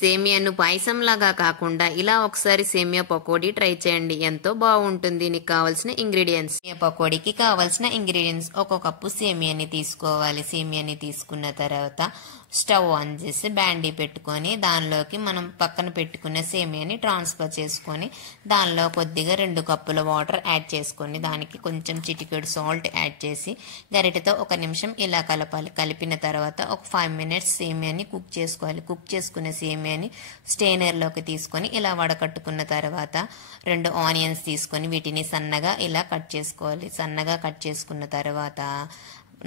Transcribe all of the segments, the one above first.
సేమియాను పాయసంలాగా కాకుండా ఇలా ఒకసారి సేమియా పకోడీ ట్రై చేయండి. ఎంతో బాగుంటుంది. దీనికి కావాల్సిన ఇంగ్రీడియంట్స్. సేమియా పకోడీకి కావాల్సిన ఇంగ్రీడియంట్స్: ఒక కప్పు సేమియాని తీసుకోవాలి. సేమియాని తీసుకున్న తర్వాత స్టవ్ ఆన్ చేసి బ్యాండీ పెట్టుకొని దానిలోకి మనం పక్కన పెట్టుకున్న సేమియాని ట్రాన్స్ఫర్ చేసుకొని దానిలో కొద్దిగా 2 కప్పుల వాటర్ యాడ్ చేసుకొని దానికి కొంచెం చిటికెడు సాల్ట్ యాడ్ చేసి గరిటెతో 1 నిమిషం ఇలా కలపాలి. కలిపిన తర్వాత ఒక 5 మినిట్స్ సేమియాని కుక్ చేసుకోవాలి. కుక్ చేసుకున్న సేమియాని స్టెయినర్లోకి తీసుకొని ఇలా వడకట్టుకున్న తర్వాత 2 ఆనియన్స్ తీసుకొని వీటిని సన్నగా ఇలా కట్ చేసుకోవాలి. సన్నగా కట్ చేసుకున్న తర్వాత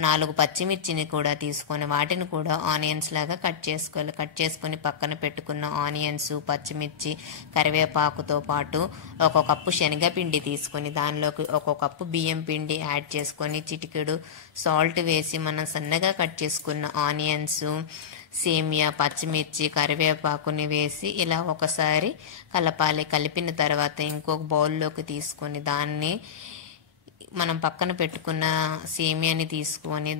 4 పచ్చిమిర్చిని కూడా తీసుకొని వాటిని కూడా ఆనియన్స్ లాగా కట్ చేసుకోవాలి. కట్ చేసుకొని పక్కన పెట్టుకున్న ఆనియన్స్, పచ్చిమిర్చి, కరివేపాకుతో పాటు 1 కప్పు శనగపిండి తీసుకొని దానిలోకి 1 కప్పు బియ్యం పిండి యాడ్ చేసుకొని చిటికెడు సాల్ట్ వేసి మనం సన్నగా కట్ చేసుకున్న ఆనియన్స్, సేమియా, పచ్చిమిర్చి, కరివేపాకుని వేసి ఇలా ఒకసారి కలపాలి. కలిపిన తర్వాత ఇంకొక బౌల్లోకి తీసుకొని దాన్ని మనం పక్కన పెట్టుకున్న సేమియాని తీసుకొని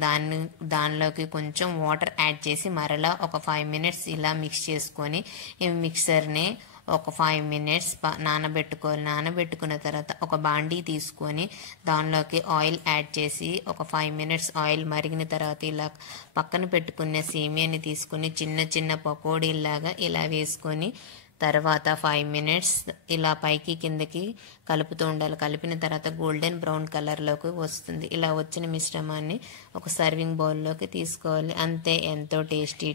దానిలోకి కొంచెం వాటర్ యాడ్ చేసి మరలా ఒక 5 మినిట్స్ ఇలా మిక్స్ చేసుకొని ఈ మిక్సర్ని ఒక 5 మినిట్స్ నానబెట్టుకోవాలి. నానబెట్టుకున్న తర్వాత ఒక బాండీ తీసుకొని దానిలోకి ఆయిల్ యాడ్ చేసి ఒక 5 మినిట్స్ ఆయిల్ మరిగిన తర్వాత ఇలా పక్కన పెట్టుకున్న సేమియాని తీసుకొని చిన్న చిన్న పకోడీలాగా ఇలా వేసుకొని తర్వాత 5 మినిట్స్ ఇలా పైకి కిందకి కలుపుతూ ఉండాలి. కలిపిన తర్వాత గోల్డెన్ బ్రౌన్ కలర్లోకి వస్తుంది. ఇలా వచ్చిన మిశ్రమాన్ని ఒక సర్వింగ్ బౌల్లోకి తీసుకోవాలి. అంతే, ఎంతో టేస్టీ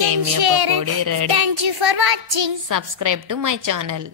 సేమియా pakodi ready. Thank you for watching. Subscribe to my channel.